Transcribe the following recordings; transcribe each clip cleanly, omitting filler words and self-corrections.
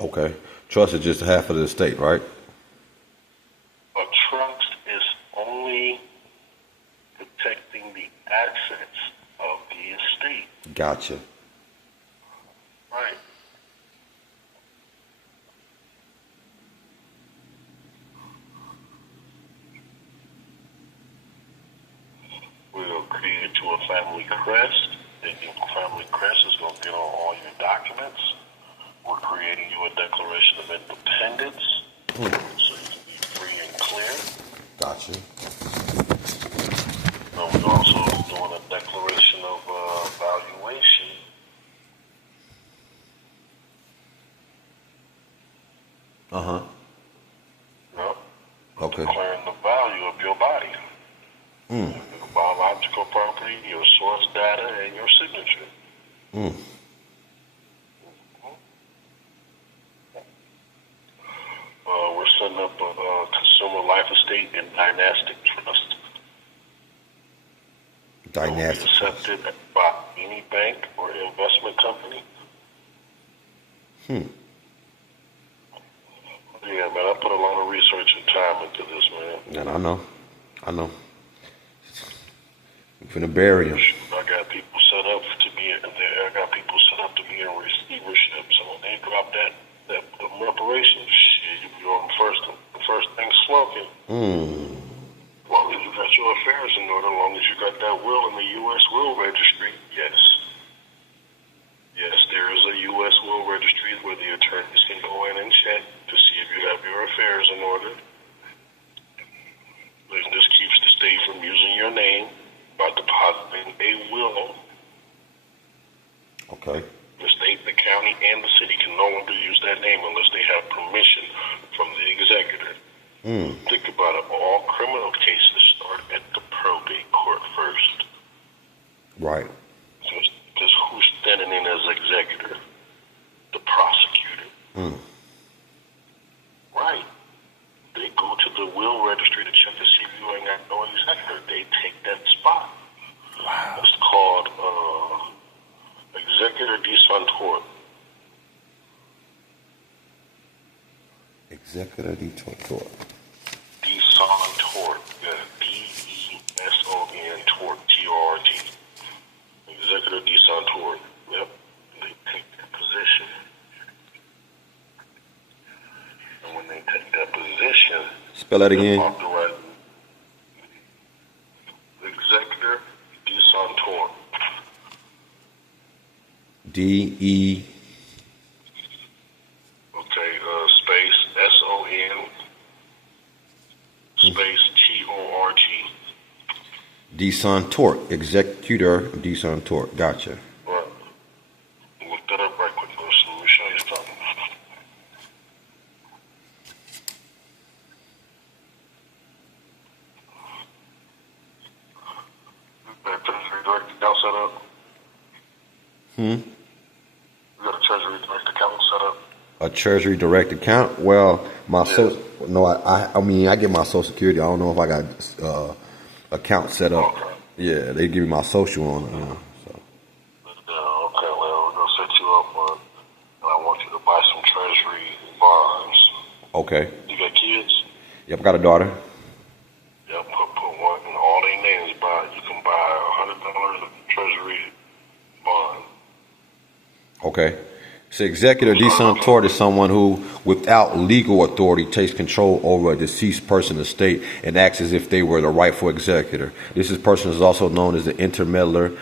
Okay. Trust is just half of the estate, right? A trust is only protecting the assets of the estate. Gotcha. Right. We'll create it to a family crest. The family crest is going to get on all your documents. We're creating you a declaration of independence so you can be free and clear. Gotcha. We're also doing a declaration of valuation. Uh-huh. Yep. Okay. Declaring the value of your body. Mm. Your biological property, your source data, and your signature. Mm. We're setting up a consumer life estate and dynastic trust. Dynastic. It will be accepted by any bank or investment company. Yeah, man, I put a lot of research and time into this, man. And I know. I'm finna bury him. I got people set up to be in there. I got people set up to be in receivership. So when they drop that reparations, shit, you be on the first thing smoking. As long as you got your affairs in order, as long as you got that will in the U.S. will registry, yes. Yes, there is a U.S. will registry where the attorneys can go in and check to see if you have your affairs in order. This keeps the state from using your name by depositing a will. Okay. The state, the county, and the city can no longer use that name unless they have permission from the executor. Think about it. All criminal cases start at the probate court first. Right. Because who's standing in as executor? The prosecutor. Right. They go to the will registry to check to see if you ain't got no executor. They take that spot. Wow. It's called executor de Santor. Executor de Santor. De Santor. Yeah, D-E-S-O-N, Tort, T-O-R-T. Executor de Santor. Yep. They take that position. And when they take that position, Spell that again. authorize Executor de Santor. D-E. Okay, space S-O-N space T-O-R-T. De Santor. Executor de Santor. Gotcha. Right. Look that up right quick, listen. Let me show you something. That Treasury Direct account set up? You got a Treasury Direct account set up? A Treasury Direct account? Well, I mean, I get my Social Security. I don't know if I got account set up. Okay. Yeah, they give me my social on it. So. Okay, well, we're going to set you up on, and I want you to buy some Treasury bonds. Okay. You got kids? Yep, I got a daughter. Yeah, put one in all their names. You can buy $100 of Treasury bond. Okay. So executor de Santor is someone who, without legal authority, takes control over a deceased person's estate and acts as if they were the rightful executor. This person is also known as the intermeddler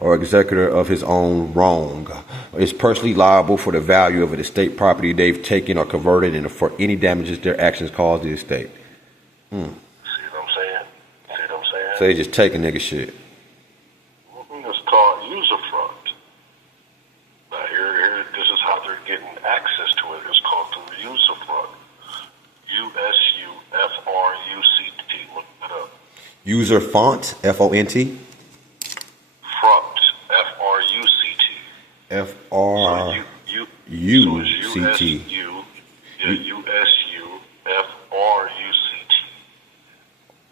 or executor of his own wrong. Is personally liable for the value of an estate property they've taken or converted and for any damages their actions cause the estate. See what I'm saying? So they just take a nigga shit. It's called user fraud. Now here, this is how they're getting access to it. It's called the user fraud. U-S-U-F-R-U-C-T. Look it up. User font, F-O-N-T? Fraud, F-R-U-C-T. F-R-U-C-T. U-S-U-F-R-U-C-T.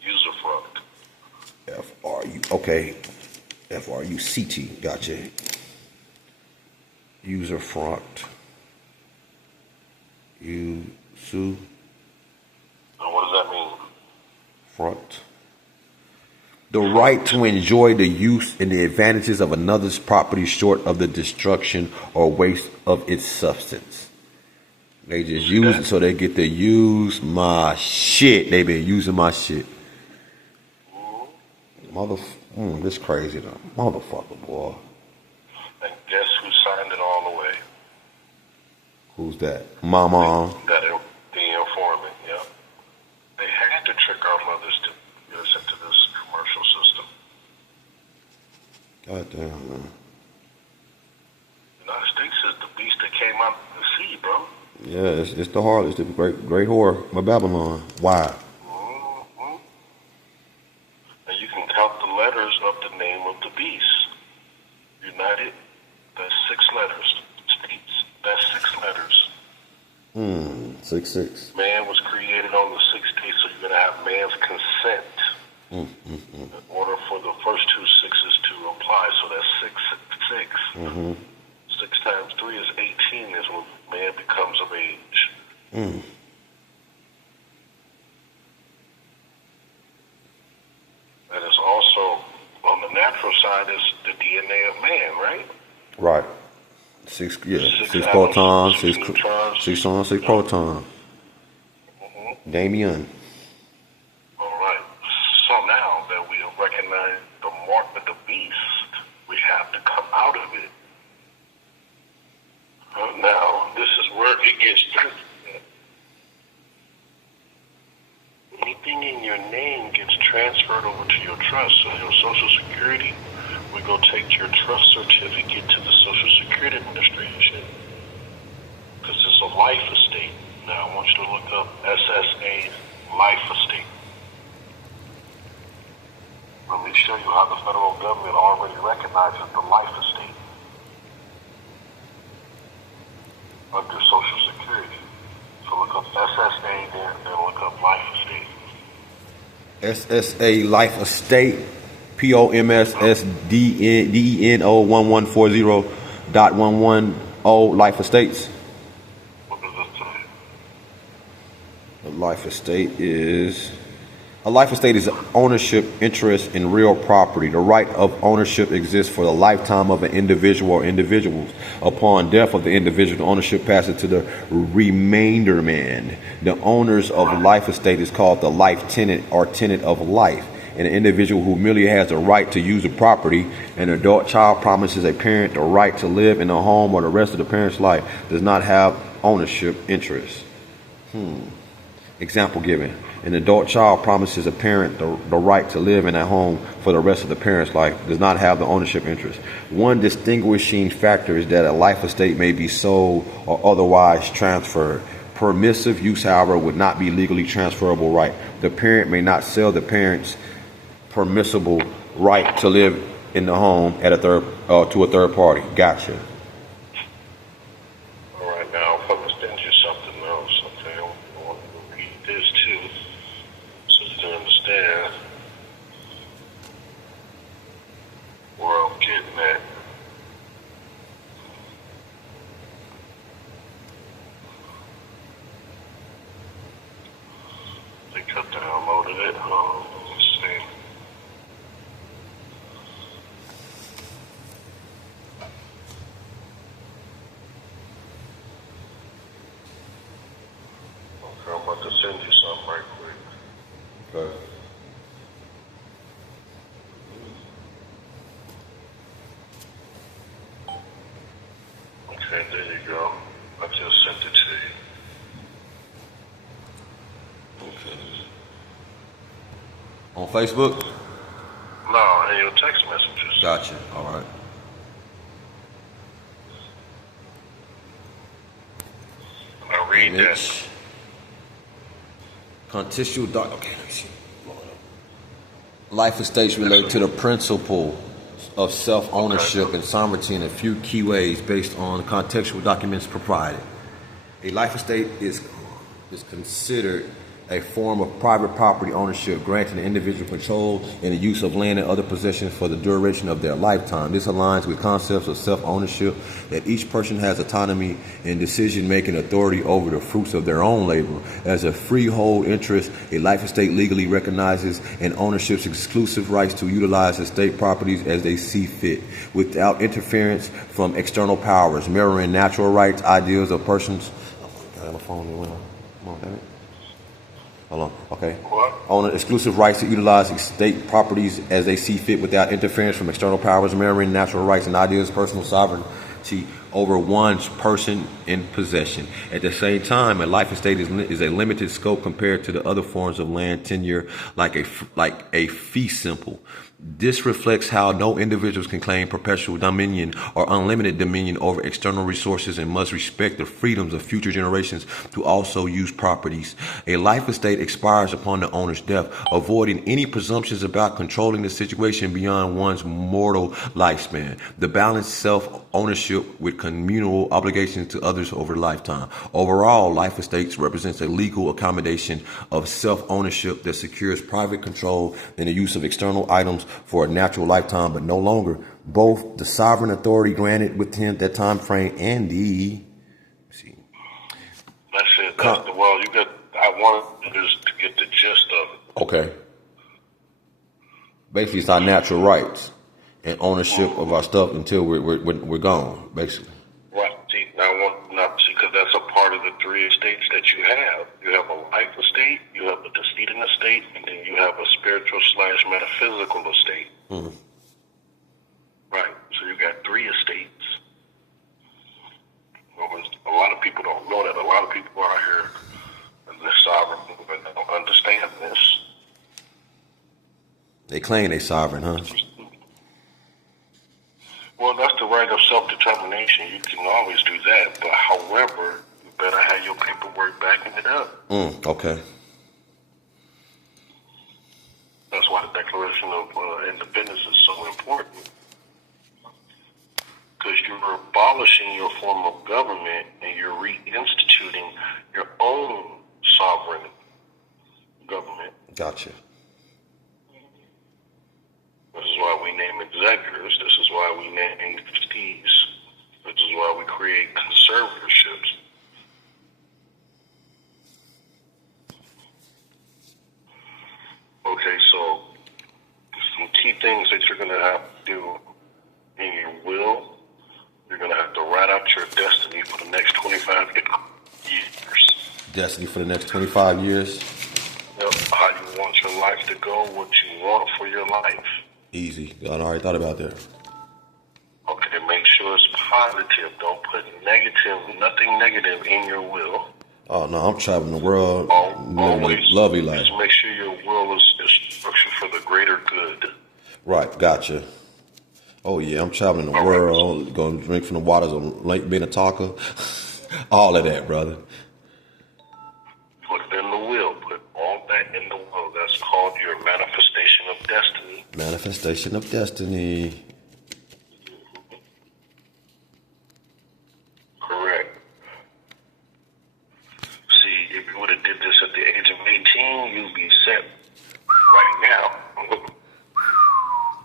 User fraud. F-R-U, okay. F-R-U-C-T, gotcha. User front. You sue And what does that mean? front. The right to enjoy the use and the advantages of another's property short of the destruction or waste of its substance. They just use it so they get to use my shit. They been using my shit. This crazy though. Motherfucker, boy. And guess who signed it all the way? Who's that? My mom. The informant, yeah. They had to trick our mothers to get us into this commercial system. God damn, man. The United States is the beast that came out of the sea, bro. Yeah, it's the harlot. It's the great whore of Babylon. Why? Mm-hmm. And you can count the letters of the name of the beast. United, that's 6 letters. States, that's 6 letters. 6-6. Man was created on the 6th day, so you're going to have man's consent in order for the first 2 sixes to apply. So that's 666. 6 times 3 is 18 is when man becomes of age. And it's also, on the natural side, is the DNA of man, right? Right. 6 atoms, protons, 6 6 neutrons. 6 on 6 protons. Damien. All right. So now that we have recognized the mark of the beast, we have to come out of it. Now, this is where it gets tricky. Anything in your name gets transferred over to your trust. So your Social Security, we go take your trust certificate to the Social Security Administration because it's a life estate. Now, I want you to look up SSA life estate. Let me show you how the federal government already recognizes the life estate under Social Security. So look up SSA, then look up life estate. SSA Life Estate. POMSSDENO1140.110 Life Estates. What does it say? A life estate is ownership interest in real property. The right of ownership exists for the lifetime of an individual or individuals. Upon death of the individual, ownership passes to the remainder man. The owners of life estate is called the life tenant or tenant of life. An individual who merely has the right to use the property. An adult child promises a parent the right to live in a home or the rest of the parent's life, does not have ownership interest. Example given. An adult child promises a parent the right to live in a home for the rest of the parent's life, does not have the ownership interest. One distinguishing factor is that a life estate may be sold or otherwise transferred. Permissive use, however, would not be legally transferable right. The parent may not sell the parent's permissible right to live in the home at to a third party. Gotcha. All right, now I'm going to send you something else, okay? I want you to read this too, so you can understand where I'm getting at. They cut downloaded it. Let's see. Okay, I'm about to send you something right quick. Okay. Okay, there you go. I just sent it to you. Okay. On Facebook? No, in your text messages. Gotcha. All right. Now read that. Mitch. Contextual okay, let me see. Life estates relate to the principle of self-ownership and sovereignty in a few key ways based on contextual documents provided. A life estate is considered a form of private property ownership, granting the individual control and the use of land and other possessions for the duration of their lifetime. This aligns with concepts of self-ownership, that each person has autonomy and decision-making authority over the fruits of their own labor. As a freehold interest, a life estate legally recognizes an ownership's exclusive rights to utilize estate properties as they see fit, without interference from external powers, mirroring natural rights, ideals of persons. I have a phone that went on. Come on, damn it. Hold on. Okay. What? Owner exclusive rights to utilize estate properties as they see fit without interference from external powers, mirroring natural rights and ideas, personal sovereignty over one's person in possession. At the same time, a life estate is a limited scope compared to the other forms of land tenure, like a fee simple. This reflects how no individuals can claim perpetual dominion or unlimited dominion over external resources and must respect the freedoms of future generations to also use properties. A life estate expires upon the owner's death, avoiding any presumptions about controlling the situation beyond one's mortal lifespan. The balanced self-ownership with communal obligations to others over a lifetime. Overall, life estates represents a legal accommodation of self-ownership that secures private control and the use of external items for a natural lifetime, but no longer both the sovereign authority granted within that time frame and the That's it. That's the well. You got. I wanted just to get the gist of it. Okay. Basically, it's our natural rights and ownership of our stuff until we're gone. Basically. Right. See, now I want not see because that's a part of the three estates that you have. You have a life estate, you have a decedent estate, and then you have a spiritual/metaphysical estate. Mm-hmm. Right. So you got three estates. Well, a lot of people don't know that. A lot of people out here in this sovereign movement don't understand this. They claim they sovereign, huh? Well, that's the right of self-determination. You can always do that, but however, you better have your paperwork backing it up. Okay. That's why the Declaration of Independence is so important. Because you're abolishing your form of government and you're reinstituting your own sovereign government. Gotcha. This is why we name executors. This is why we name trustees. This is why we create conservatorships. Okay, so some key things that you're going to have to do in your will, you're going to have to write out your destiny for the next 25 years. Destiny for the next 25 years? Yep, how you want your life to go, what you want for your life. Easy. I already thought about that. Okay, make sure it's positive. Don't put negative, nothing negative in your will. Oh, no, I'm traveling the world, Always, living a lovely life. just make sure your will is structured for the greater good. Right, gotcha. Oh, yeah, I'm traveling the world, going to drink from the waters of Lake Minnetonka. All of that, brother. Put it in the will. Put all that in the will. That's called your manifestation of destiny. Manifestation of destiny. Correct. See, if you would have did this at the age of 18, you'd be set right now.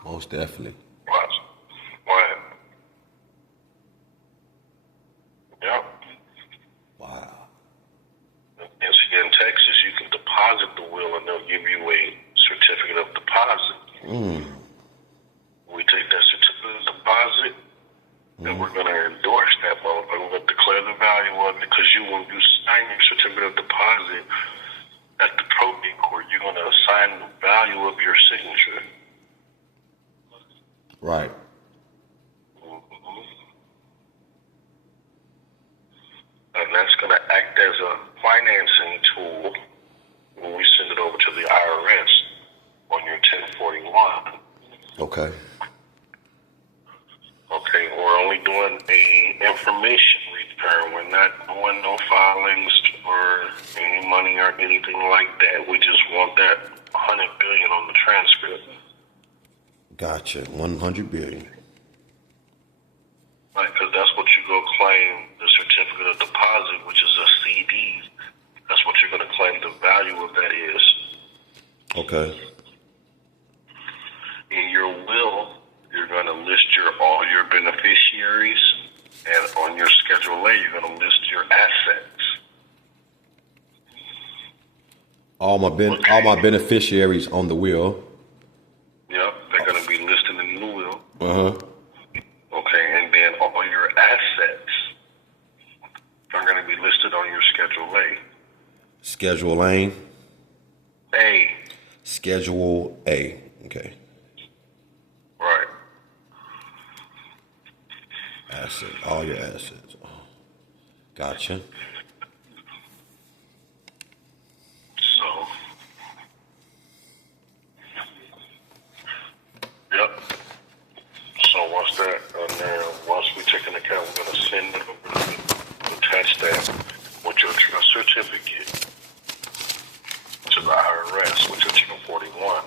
Most definitely. Watch. Why? Yep. Wow. And see, in Texas, you can deposit the will and they'll give you a certificate of deposit. We take that certificate of deposit and we're going to endorse that motherfucker. We're going to declare the value of it because when you sign your certificate of deposit at the probate court, you're going to assign the value of your signature. Right. And that's going to act as a financing tool when we send it over to the IRS on your 1041. Okay. Okay, we're only doing a information return. We're not doing no filings or any money or anything like that. We just want that $100 billion on the transcript. Gotcha. 100 billion. Right, because that's what you go claim the certificate of deposit, which is a CD. That's what you're going to claim the value of that Okay. In your will, you're going to list all your beneficiaries, and on your Schedule A, you're going to list your assets. All my beneficiaries on the will. Yep, they're going to be listed in the will. Uh-huh. Okay, and then all your assets are going to be listed on your Schedule A. Schedule A. A. Schedule A. Okay. Right. Asset. All your assets. Oh, gotcha. So, yep. So once we take an account, we're going to send it over to attach that with your trust certificate to the IRS, with your 1041.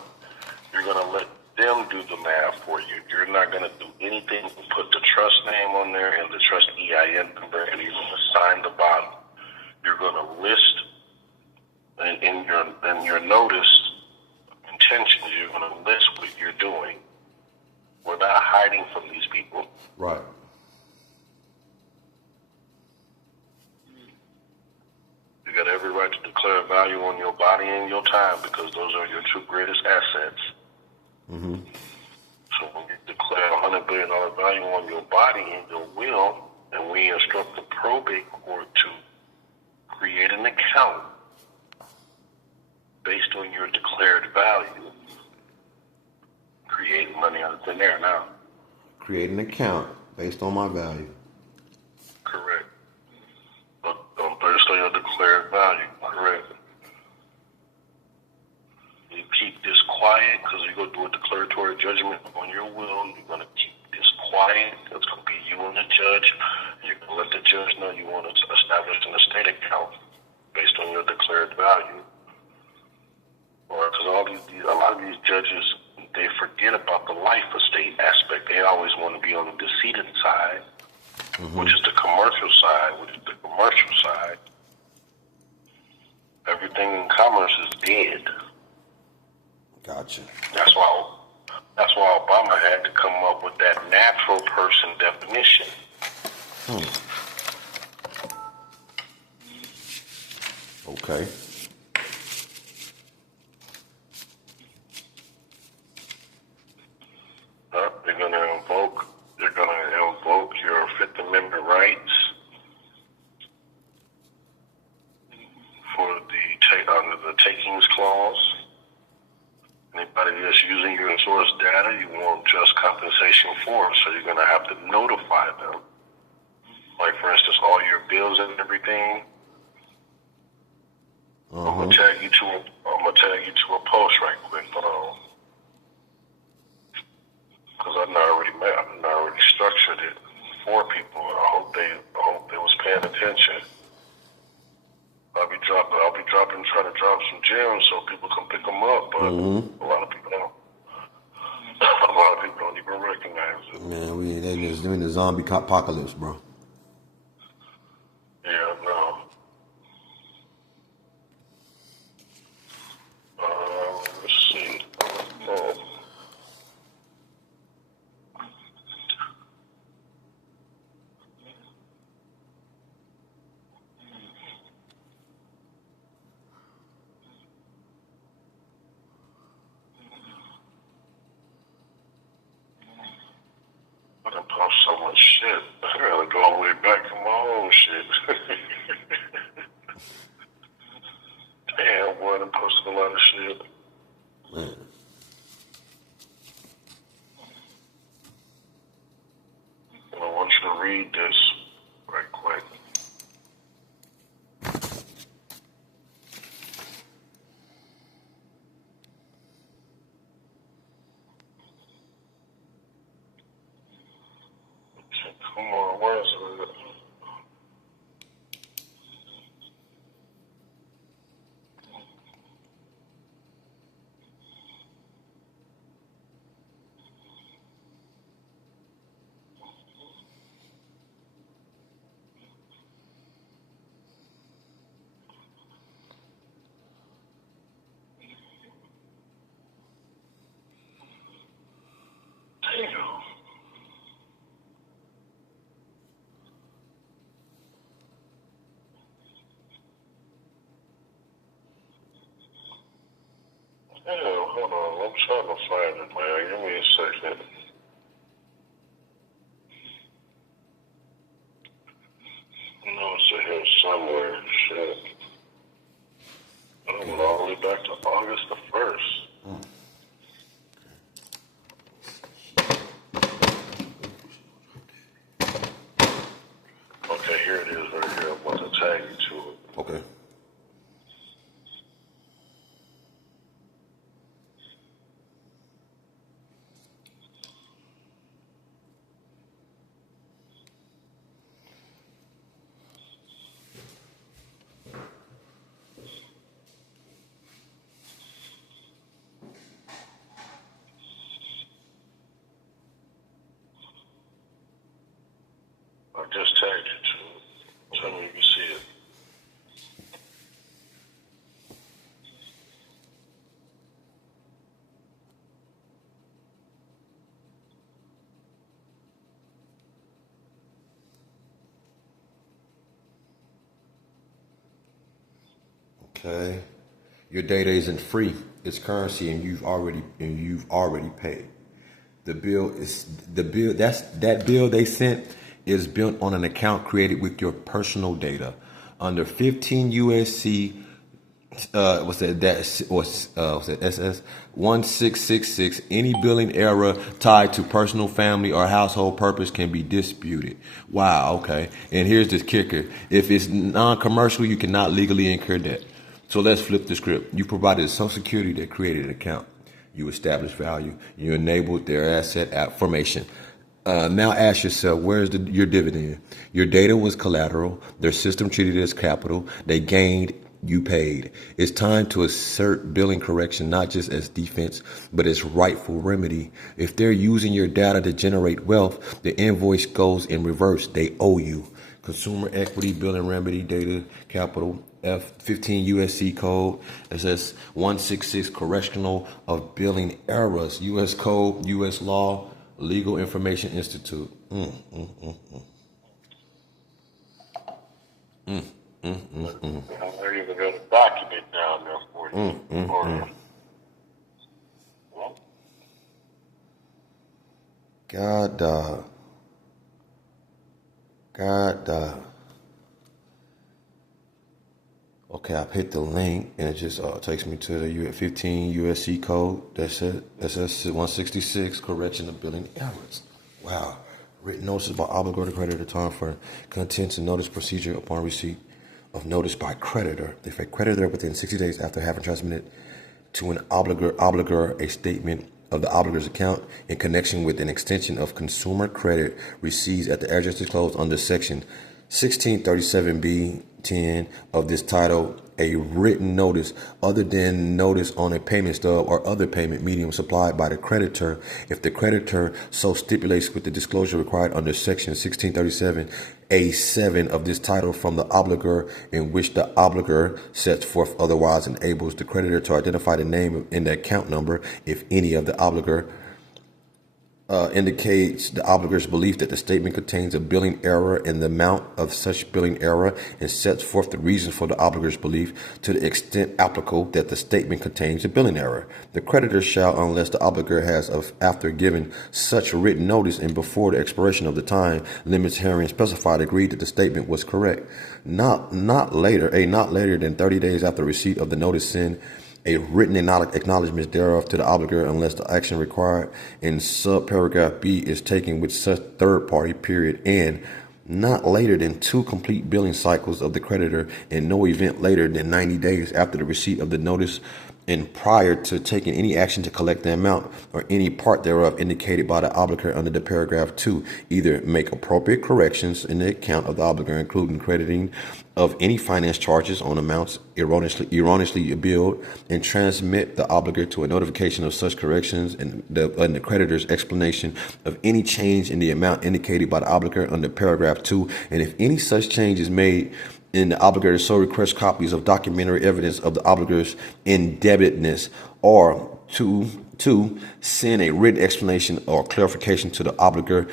You're going to let them do the math for you. You're not going to do anything but put the trust name on there and the trust EIN number, and you're going to sign the bottom. You're going to list in your notice intentions. You're going to list what you're doing. We're not hiding from these people. Right. You got every right to declare value on your body and your time, because those are your two greatest assets. Mm-hmm. So when you declare $100 billion value on your body and your will, and we instruct the probate court to create an account based on your declared value, creating money out of thin air now. Create an account based on my value. Correct. But based on your declared value, correct. You keep this quiet, because you're going to do a declaratory judgment on your will. You're going to keep this quiet. It's going to be you and the judge. You're going to let the judge know you want to establish an estate account based on your declared value. Or because a lot of these judges, they forget about the life estate aspect. They always want to be on the decedent side, which is the commercial side, Everything in commerce is dead. Gotcha. That's why Obama had to come up with that natural person definition. Okay. They're gonna invoke your Fifth Amendment rights under the takings clause. Anybody that's using your source data, you want just compensation for, so you're gonna have to notify them. Like, for instance, all your bills and everything. I'm gonna tag you to a post right quick, because I've already structured it for people. I hope they was paying attention. I'll be trying to drop some gems so people can pick them up, but a lot of people don't. A lot of people don't even recognize it. Man, they just doing the zombie apocalypse, bro. Yeah, no. Let's see. I done post so much shit. I gotta go all the way back to my own shit. Damn, boy, I done posted a lot of shit. Man. And I want you to read this right quick. Come on, where's it? I'm trying to find it, man. Give me a second. I know it's in here somewhere. Shit. I went all the way back to August the 1st. Okay, here it is right here. I'm going to tag you to it. Okay. I just tagged you to it. Tell me if you see it. Okay. Your data isn't free. It's currency, and you've already paid. That bill they sent is built on an account created with your personal data under 15 USC. What's that SS 1666? Any billing error tied to personal, family, or household purpose can be disputed. Wow. Okay. And here's the kicker: if it's non-commercial, you cannot legally incur debt. So let's flip the script. You provided Social Security that created an account. You established value. You enabled their asset formation. Now ask yourself, where's your dividend? Your data was collateral. Their system treated it as capital. They gained. You paid. It's time to assert billing correction, not just as defense, but as rightful remedy. If they're using your data to generate wealth, the invoice goes in reverse. They owe you. Consumer equity billing remedy data capital F15 USC code SS 166 correctional of billing errors US code US law Legal Information Institute. I even got a document down there for you. God dog. Okay, I've hit the link and it just takes me to the 15 USC code. That's it. SS 166, correction of billing errors. Wow. Written notices by obligor to creditor, time for contents and notice procedure upon receipt of notice by creditor. If a creditor within 60 days after having transmitted to an obligor a statement of the obligor's account in connection with an extension of consumer credit receives at the address disclosed under section 1637B10 of this title a written notice other than notice on a payment stub or other payment medium supplied by the creditor if the creditor so stipulates with the disclosure required under section 1637A7 of this title from the obligor in which the obligor sets forth otherwise enables the creditor to identify the name and the account number if any of the obligor indicates the obligor's belief that the statement contains a billing error and the amount of such billing error and sets forth the reason for the obligor's belief to the extent applicable that the statement contains a billing error. The creditor shall, unless the obligor has, after giving such written notice and before the expiration of the time limits herein specified, agreed that the statement was correct, not later than 30 days after receipt of the notice, send a written acknowledgement thereof to the obligor unless the action required in subparagraph B is taken with such third party period and not later than 2 complete billing cycles of the creditor and no event later than 90 days after the receipt of the notice and prior to taking any action to collect the amount or any part thereof indicated by the obligor under the paragraph 2, either make appropriate corrections in the account of the obligor, including crediting of any finance charges on amounts erroneously billed, and transmit the obligor to a notification of such corrections and the creditor's explanation of any change in the amount indicated by the obligor under paragraph 2, and if any such change is made in the obligor so request copies of documentary evidence of the obligor's indebtedness, or to send a written explanation or clarification to the obligor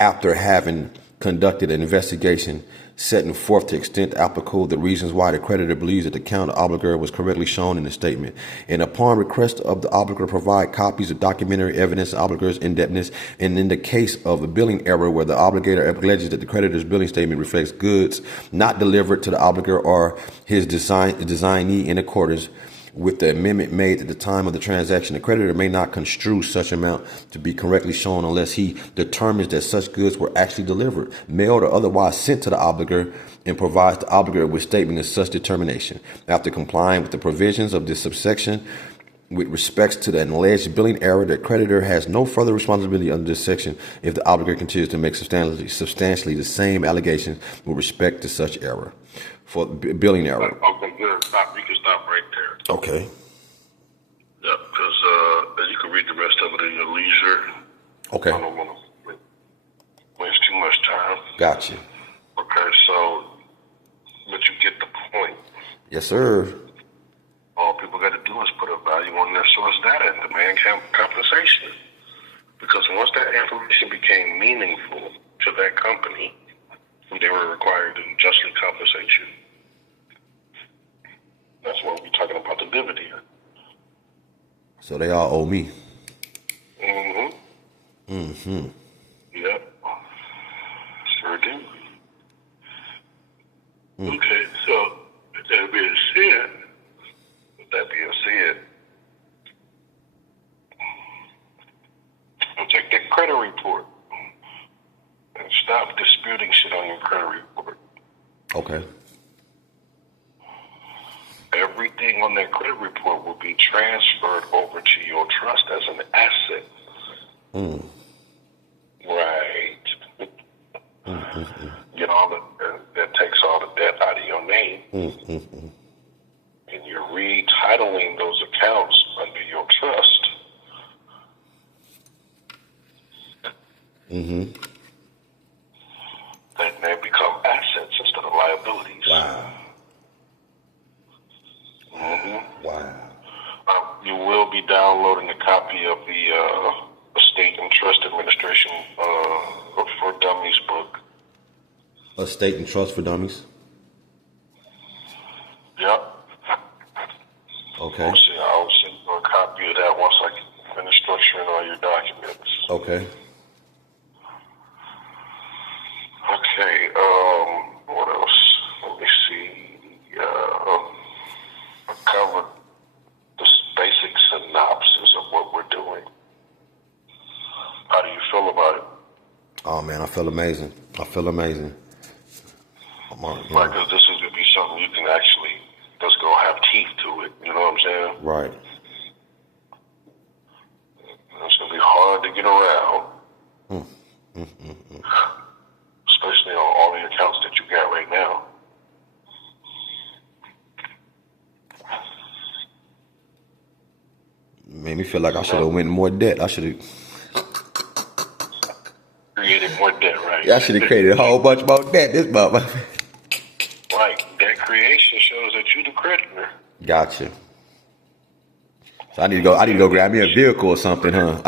after having conducted an investigation setting forth to extent applicable the reasons why the creditor believes that the account of obligor was correctly shown in the statement. And upon request of the obligor, provide copies of documentary evidence of obligor's indebtedness. And in the case of a billing error where the obligator alleges that the creditor's billing statement reflects goods not delivered to the obligor or his designee in accordance with the amendment made at the time of the transaction, the creditor may not construe such amount to be correctly shown unless he determines that such goods were actually delivered, mailed, or otherwise sent to the obligor, and provides the obligor with statement of such determination. After complying with the provisions of this subsection with respects to the alleged billing error, the creditor has no further responsibility under this section if the obligor continues to make substantially the same allegations with respect to such error. For billing error. Okay, good. Stop. You can stop right there. Okay. Yeah, because you can read the rest of it at your leisure. Okay. I don't want to waste too much time. Gotcha. Okay, so, but you get the point. Yes, sir. All people got to do is put a value on their source data and demand compensation. Because once that information became meaningful to that company, they were required to justly compensate you. That's what we're talking about, the dividend. So they all owe me. Mm-hmm. Mm-hmm. Yep. Sure do. Okay, so with that being said, we'll take that credit report and stop disputing shit on your credit report. Okay. Everything on that credit report will be transferred over to your trust as an asset. Mm. Right. Get all that takes all the debt out of your name. And you're retitling those accounts under your trust. Then they become assets instead of liabilities. Wow. Mm-hmm. Wow. You will be downloading a copy of the Estate and Trust Administration for Dummies book. Estate and Trust for Dummies? Yep. Okay. I'll send you a copy of that once I finish structuring all your documents. Okay. Okay, what else? Let me see. I covered the basic synopsis of what we're doing. How do you feel about it? Oh, man, I feel amazing. Right, because this is going to be something you can actually, that's going to have teeth to it. You know what I'm saying? Right. It's going to be hard to get around. Especially on all the accounts that you got right now. Made me feel like I should have went in more debt. I should have created more debt, right? I should have created a whole bunch more debt. This motherfucker. Right. Debt creation shows that you the creditor. Gotcha. So I need to go grab me a vehicle or something, huh?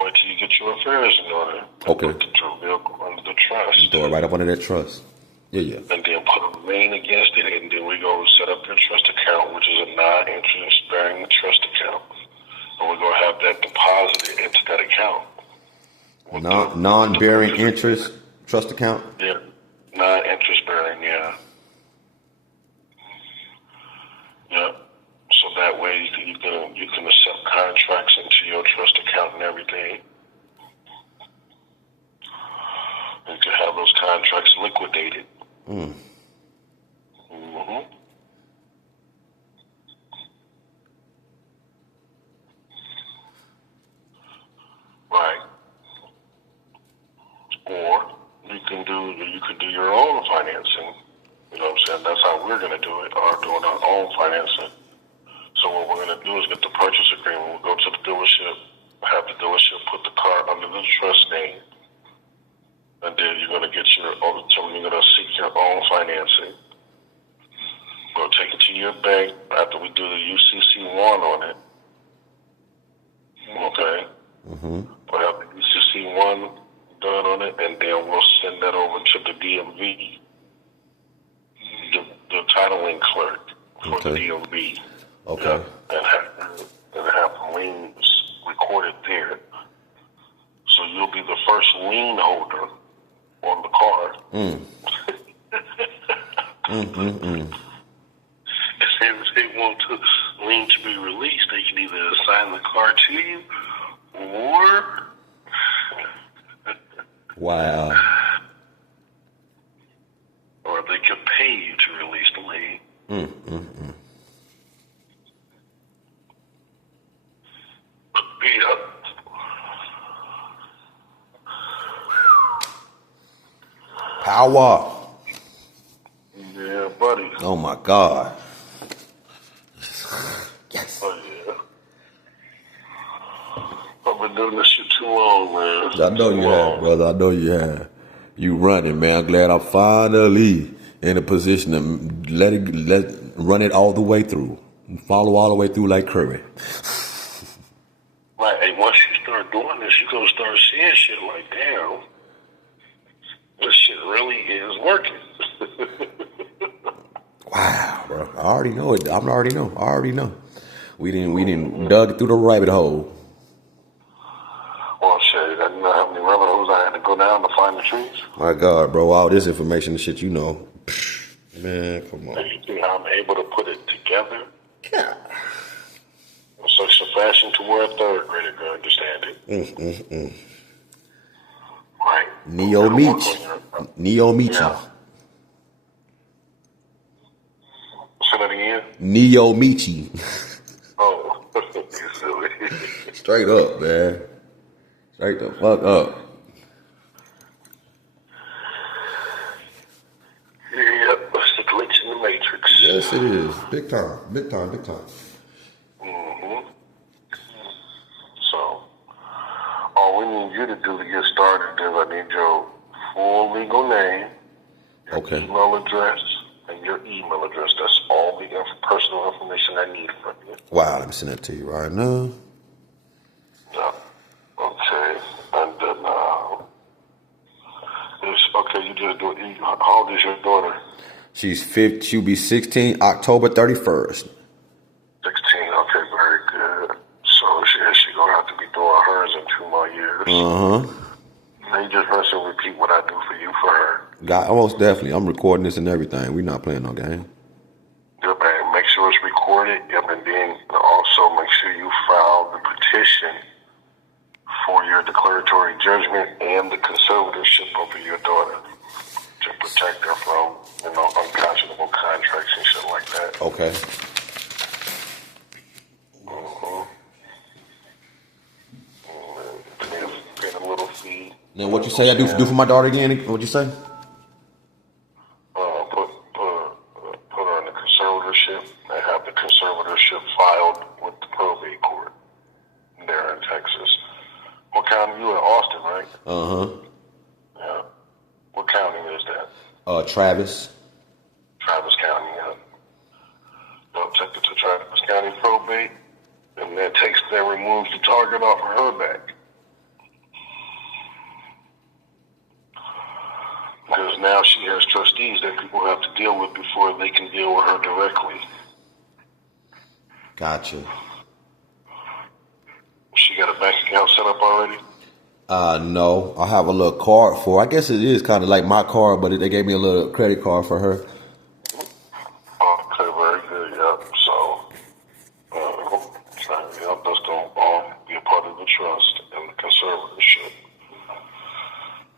Wait till you get your affairs in order. Okay. Put your vehicle under the trust. Throw it right up under that trust. Yeah. And then put a lien against it, and then we go set up your trust account, which is a non-interest bearing trust account. And we're going to have that deposited into that account. Non-bearing interest trust account? Yeah. Non-interest bearing, yeah. Yeah. So that way you can accept contracts into your trust account and everything. You can have those contracts liquidated. Mm-hmm. Right. Or you can do your own financing. You know what I'm saying? That's how we're going to do it, or doing our own financing. So what we're going to do is get the purchase agreement. We'll go to the dealership, have the dealership put the car under the trust name, and then you're going to you're going to seek your own financing. We'll take it to your bank after we do the UCC1 on it. Okay? Mm-hmm. We'll have the UCC1 that over to the DMV, the titling clerk for the Okay. DMV. Okay. And have liens recorded there. So you'll be the first lien holder on the car. If they want to lien to be released, they can either assign the car to you or Wow. they can pay you to release the lien. Yeah. Power. Yeah, buddy. Oh my God. Oh, yeah. I've been doing this shit too long, man. I know Too you long. have, brother. I know you have. You running, man. I'm glad I'm finally in a position to let run it all the way through. Follow all the way through like Curry. Like, hey, once you start doing this, you're gonna start seeing shit like, damn, this shit really is working. Wow, bro. I already know it. I already know. I already know. We didn't dug through the rabbit hole. Well, shit, you know how many rabbit holes I had to go down to find the trees? My God, bro. All this information and shit you know. Man, come on. And you see how I'm able to put it together Yeah. in such a fashion to where a third grader can understand it. Right. Neo Meech. Neo Meechy. Yeah. Say that again? Neo Meechy. Oh, you silly. Straight up, man. Straight the fuck up. Yep, that's the glitch in the matrix. Yes, it is. Big time. Big time. Big time. So, all we need you to do to get started is I need your full legal name, your Okay. email address, and your email address. That's all the personal information I need from you. Wow, let me send that to you right now. Yeah. Okay. And then, you just do it. How old is your daughter? She's 5. She'll be 16 October 31st. 16. Okay, very good. So she gonna have to be doing hers in 2 more years. Now you just rinse and repeat what I do for you for her. God, most definitely. I'm recording this and everything. We're not playing no game. Yeah, man. Make sure it's recorded. Yep, and then also make sure you file the petition for your declaratory judgment and the conservatorship over your daughter to protect her from, unconscionable contracts and shit like that. Okay. Pay a little fee. Now, what you say I do for my daughter again? What'd you say? Put her in the conservatorship and have the conservatorship filed with the probate court there in Texas. What county? You in Austin, right? Yeah. What county is that? Travis. Travis County, yeah. They'll take it to Travis County probate, and that removes the target off of her back. Because now she has trustees that people have to deal with before they can deal with her directly. Gotcha. She got a bank account set up already? No. I have a little card for. I guess it is kind of like my card, but they gave me a little credit card for her. Okay, very good, yep. So, that's going to be a part of the trust and the conservatorship.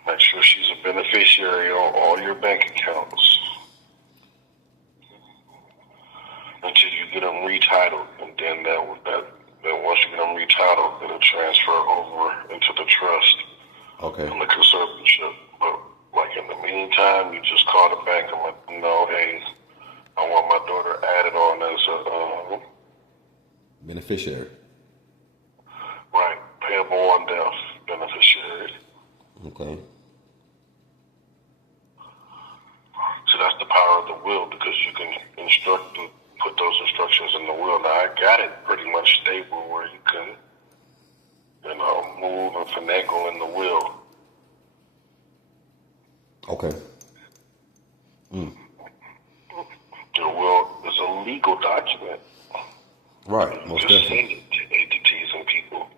Make sure she's a beneficiary on all your bank accounts until you get them retitled, and then then once you get them retitled, it'll transfer over into the trust Okay. and the conservatorship. But like in the meantime, you just call the bank and let them know, hey, I want my daughter added on as a Beneficiary. right payable on death beneficiary. Okay. So that's the power of the will, because you can put those instructions in the will. Now I got it pretty much stable where you can, move and finagle in the will. Okay. The will is a legal document. Right. Most Just definitely. send it to entities and people.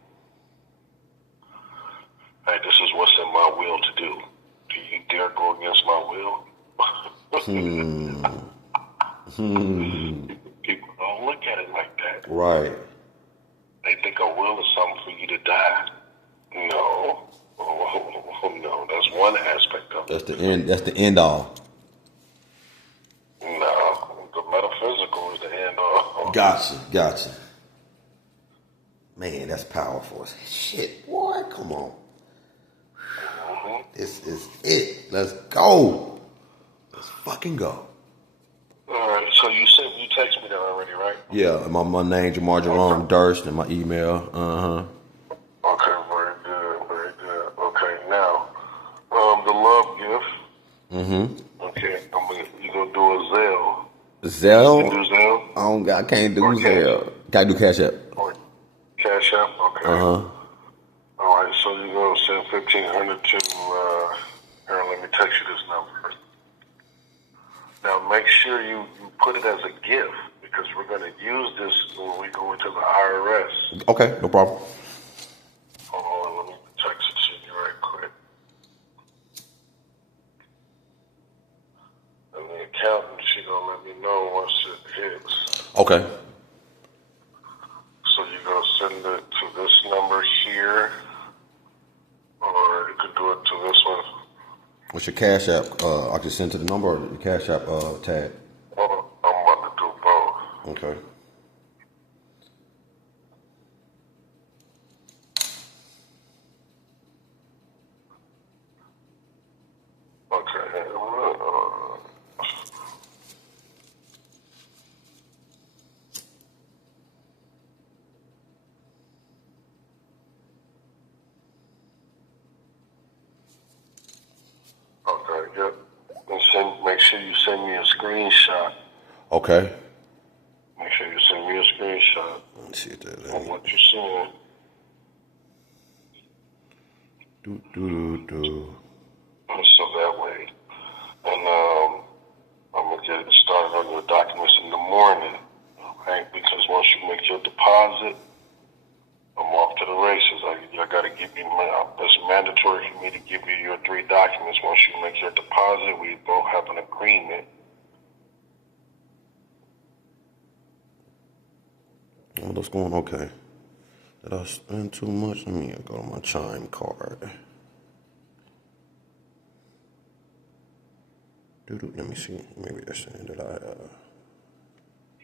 Hey, this is what's in my will to do. Do you dare go against my will? People don't look at it like that. Right. They think a will is something for you to die. No. Oh, no, that's one aspect of That's it. the end. That's the end all. No, the metaphysical is the end all. Gotcha. Man, that's powerful. Shit, boy, come on. This is it. Let's go. Let's fucking go. All right, so you text me that already, right? Yeah, my name Jamar Jerome Durst and my email. Okay, very good, very good. Okay, now, the love gift. Okay, you gonna do a Zelle. You can Zelle? do Zelle I can't do or cash Zelle. Can I do Cash App? or Cash App. Okay. All right, so you're gonna send 1,500 to. Here, let me text you this number. Now, make sure you put it as a gift because we're gonna use this when we go into the IRS. Okay, no problem. Hold on, let me text it to you right quick. And the accountant, she gonna let me know once it hits. Okay. So you're gonna send it to this number here, or you could do it to this one. What's your Cash App? I can send to the number or the Cash App tag. Oh, I'm about to do both. Okay. Okay. Okay, yep. And make sure you send me a screenshot. Okay. Make sure you send me a screenshot Let's see that. of what you're seeing. Do. So that way. And I'm going to get it started on your documents in the morning. Okay? Because once you make your deposit, I'm off to the races. I got to give you it's mandatory for me to give you your 3 documents. Once you make your deposit, we both have an agreement. Oh, that's going okay. Did I spend too much? Let me go to my Chime card. Let me see. Maybe they're saying that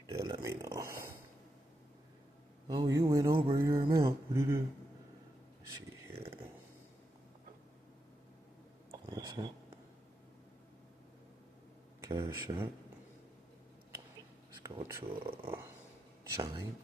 they'll let me know. Oh, you went over your amount. Let's see here. What's it? Cash App. Let's go to Chime.